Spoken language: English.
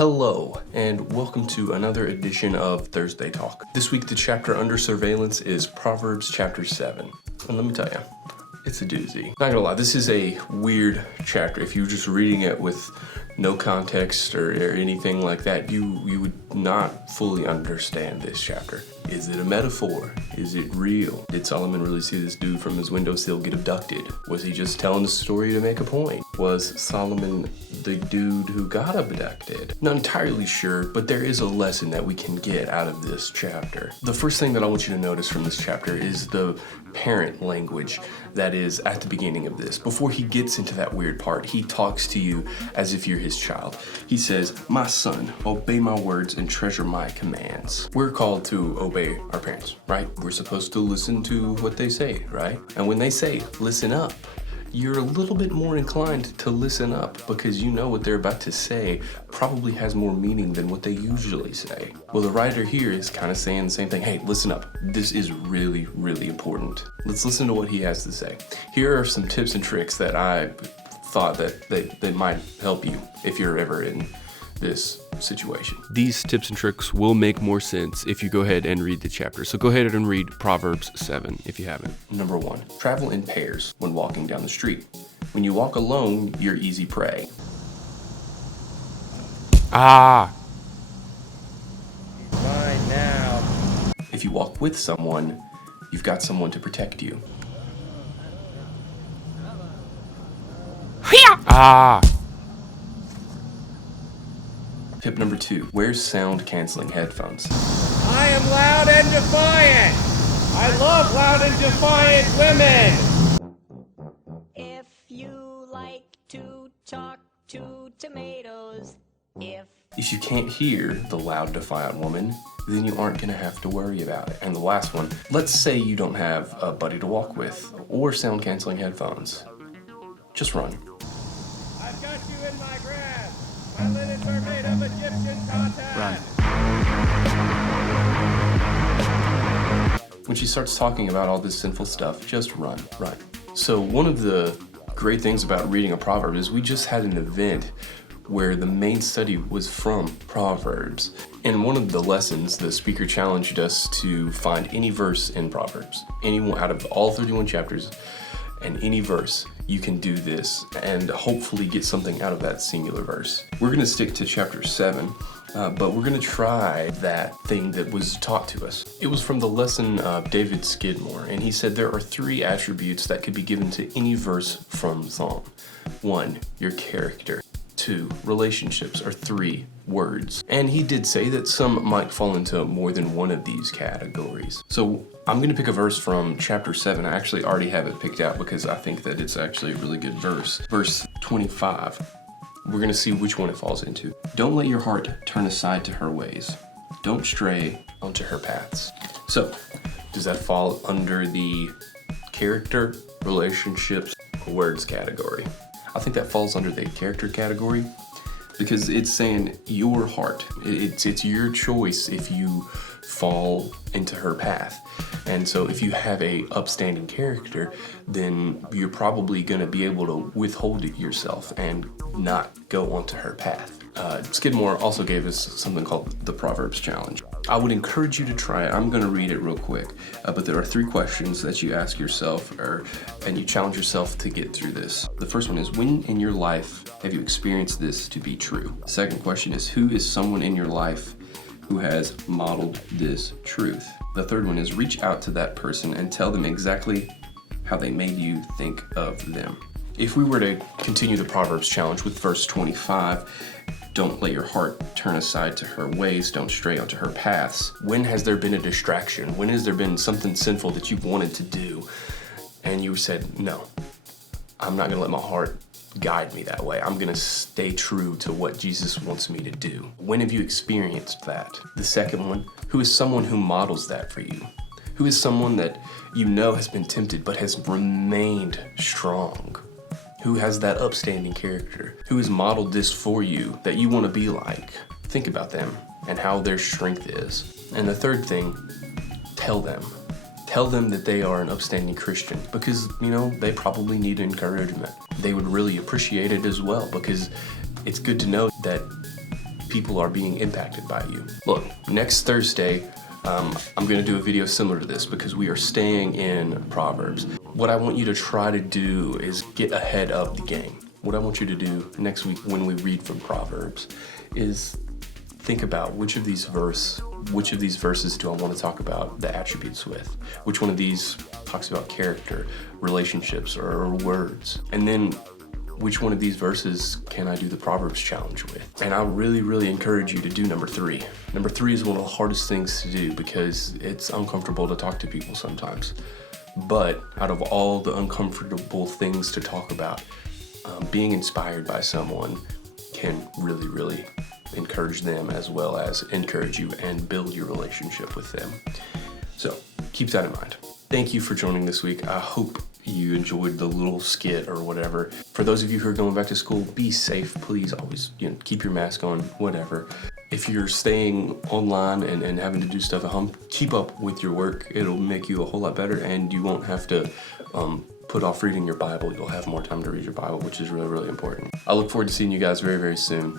Hello, and welcome to another edition of Thursday Talk. This week, the chapter under surveillance is Proverbs chapter 7. And let me tell you, it's a doozy. Not gonna lie, this is a weird chapter. If you're just reading it with no context or anything like that, you would not fully understand this chapter. Is it a metaphor? Is it real? Did Solomon really see this dude from his windowsill get abducted? Was he just telling the story to make a point? Was Solomon the dude who got abducted? Not entirely sure, but there is a lesson that we can get out of this chapter. The first thing that I want you to notice from this chapter is the parent language that is at the beginning of this. Before he gets into that weird part, he talks to you as if you're his child. He says, "My son, obey my words and treasure my commands." We're called to obey our parents, right? We're supposed to listen to what they say, right? And when they say, listen up, you're a little bit more inclined to listen up because you know what they're about to say probably has more meaning than what they usually say. Well, the writer here is kind of saying the same thing. Hey, listen up. This is really, really important. Let's listen to what he has to say. Here are some tips and tricks that I thought that might help you if you're ever in this situation. These tips and tricks will make more sense if you go ahead and read the chapter. So go ahead and read Proverbs 7 if you haven't. Number 1, travel in pairs when walking down the street. When you walk alone, you're easy prey. Mine now. If you walk with someone, you've got someone to protect you. Tip number 2, wear sound-canceling headphones. I am loud and defiant. I love loud and defiant women. If you like to talk to tomatoes, If you can't hear the loud, defiant woman, then you aren't gonna have to worry about it. And the last one, let's say you don't have a buddy to walk with or sound-canceling headphones. Just run. I've got you in my grasp. My linens are made of Egyptian cotton. Run. When she starts talking about all this sinful stuff, just run. So one of the great things about reading a proverb is we just had an event where the main study was from Proverbs. In one of the lessons, the speaker challenged us to find any verse in Proverbs. Anyone out of all 31 chapters, and any verse, you can do this and hopefully get something out of that singular verse. We're gonna stick to chapter 7, but we're gonna try that thing that was taught to us. It was from the lesson of David Skidmore, and he said there are 3 attributes that could be given to any verse from Psalm. 1, your character. 2, relationships, or 3, words. And he did say that some might fall into more than one of these categories. So I'm gonna pick a verse from chapter 7. I actually already have it picked out because I think that it's actually a really good verse. Verse 25. We're gonna see which one it falls into. Don't let your heart turn aside to her ways. Don't stray onto her paths. So, does that fall under the character, relationships, or words category? I think that falls under the character category because it's saying your heart. It's your choice if you fall into her path. And so if you have a upstanding character, then you're probably gonna be able to withhold it yourself and not go onto her path. Skidmore also gave us something called the Proverbs Challenge. I would encourage you to try it. I'm gonna read it real quick, but there are 3 questions that you ask yourself and you challenge yourself to get through this. The first one is, when in your life have you experienced this to be true? The second question is, who is someone in your life who has modeled this truth? The third one is, reach out to that person and tell them exactly how they made you think of them. If we were to continue the Proverbs challenge with verse 25, don't let your heart turn aside to her ways, don't stray onto her paths. When has there been a distraction? When has there been something sinful that you've wanted to do and you said, no, I'm not gonna let my heart guide me that way. I'm gonna stay true to what Jesus wants me to do. When have you experienced that? The second one, who is someone who models that for you? Who is someone that you know has been tempted but has remained strong? Who has that upstanding character? Who has modeled this for you that you want to be like? Think about them and how their strength is. And the third thing, tell them. Tell them that they are an upstanding Christian because, they probably need encouragement. They would really appreciate it as well because it's good to know that people are being impacted by you. Look, next Thursday, I'm going to do a video similar to this because we are staying in Proverbs. What I want you to try to do is get ahead of the game. What I want you to do next week when we read from Proverbs is think about which of these verses do I want to talk about the attributes with? Which one of these talks about character, relationships, or words? And then which one of these verses can I do the Proverbs challenge with? And I really, really encourage you to do number 3. Number 3 is one of the hardest things to do because it's uncomfortable to talk to people sometimes. But out of all the uncomfortable things to talk about, being inspired by someone can really, really encourage them as well as encourage you and build your relationship with them. So keep that in mind. Thank you for joining this week. I hope you enjoyed the little skit or whatever. For those of you who are going back to school, be safe. Please always, keep your mask on, whatever. If you're staying online and having to do stuff at home, keep up with your work. It'll make you a whole lot better, and you won't have to put off reading your Bible. You'll have more time to read your Bible, which is really, really important. I look forward to seeing you guys very, very soon.